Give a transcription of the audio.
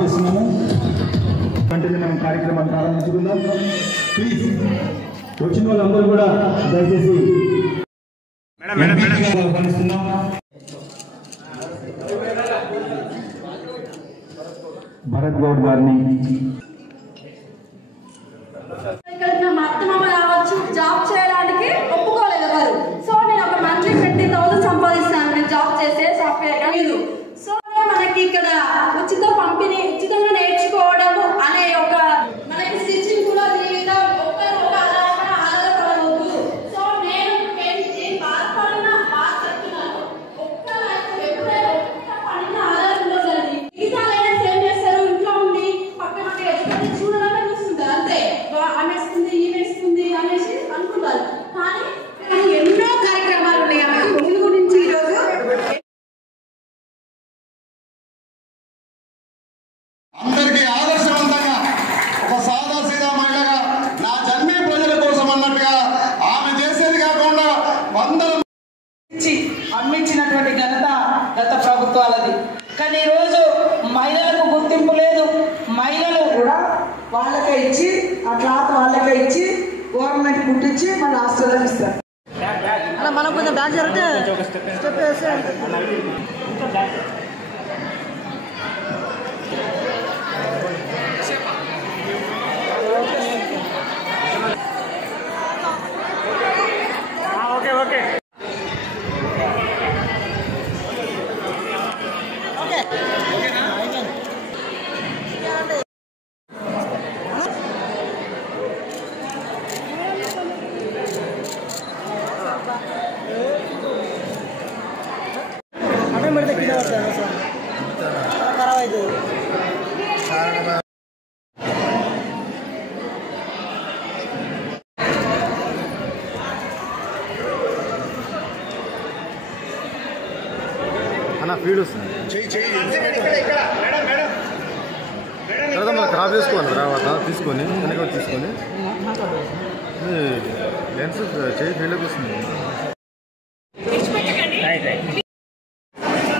చేస్తున్నాము. వెంటనే మనం కార్యక్రమాన్ని ప్రారంభించుకుందాం. ప్లీజ్ వచ్చిన వాళ్ళందరూ కూడా దయచేసి ఆహ్వానిస్తున్నాం. భరత్ గౌడ్ గారిని మా అత్తమామ రావచ్చు, జాబ్ చేయడానికి ఒప్పుకోలేదు ఎవరు. సో నేను ఒక మంత్లీ 20,000 సంపాదిస్తాను నేను జాబ్ చేసే సాఫ్ట్వేర్ లేదు. సో మనకి ఇక్కడ ఉచిత పంపిణీ, ఉచితంగా నేర్చుకోవడము అనే ఒక మనకి స్టిచ్చింగ్ కూడా జీవితం ఒక ఆధారపడవద్దు. సో నేను బాధపడిన బాధ చెప్తున్నాను, ఒక్క ఎప్పుడైనా ఒక్క పడిన ఆధారం ఉండదండి. మిగతాలైనా సేమ్ చేస్తారు, ఇంట్లో ఉండి పక్కన ఎదుగుతుంది చూడాలని చూస్తుంటారు అంతే. ఆమెస్తుంది ఈమెస్తుంది అనేసి అనుకుంటారు. కానీ ఎన్నో కార్యక్రమాలు ఉన్నాయి దీని గురించి ఈరోజు అందరికీ ఆదర్శవంతంగా ఒక సాదా సీదా మహిళగా నా జన్మే ప్రజల కోసం అన్నట్టుగా ఆమె చేసేది కాకుండా వందల అమ్మించినటువంటి ఘనత గత ప్రభుత్వాలది. కానీ ఈరోజు మహిళలకు గుర్తింపు లేదు. మహిళలు కూడా వాళ్ళకే ఇచ్చి ఆ క్లాత్ వాళ్ళకే ఇచ్చి గవర్నమెంట్ కుట్టించి మన హాస్టల్లో ఇస్తారు. మనం కొంచెం బ్యాక్ జరిగితే స్టెప్ వేస్తే అన్న ఫీడ్ వస్తుంది తర్వాత మనం క్రాప్ చేసుకోవాలి. తర్వాత తీసుకొని వెనక తీసుకొని లెన్స్ చేయి ఫీల్డ్కి వస్తుంది.